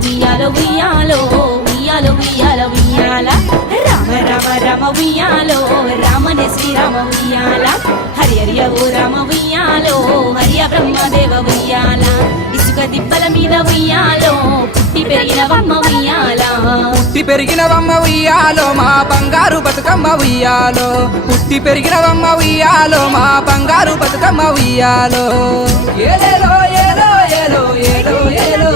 ఉయ్యాలో ఉయ్యాలో ఉయ్యాలో ఉయ్యాల ఉయ్యాల రామ రామ రామ ఉయ్యాలో రామనే శ్రీరామ ఉయ్యాల హరి హరియ ఓ రామ ఉయ్యాలో హరియ బ్రహ్మదేవ ఉయ్యాల ఇసుక దిబ్బల మీద ఉయ్యాలో పుట్టి పెరిగినవమ్మ ఉయ్యాల పుట్టి పెరిగినవమ్మ ఉయ్యాలో మా బంగారు బతుకమ్మ ఉయ్యాలో పుట్టి పెరిగినవమ్మ ఉయ్యాలో మా బంగారు బతుకమ్మ ఉయ్యాలో ఏలేలో ఏలో ఏలో ఏలో ఏలో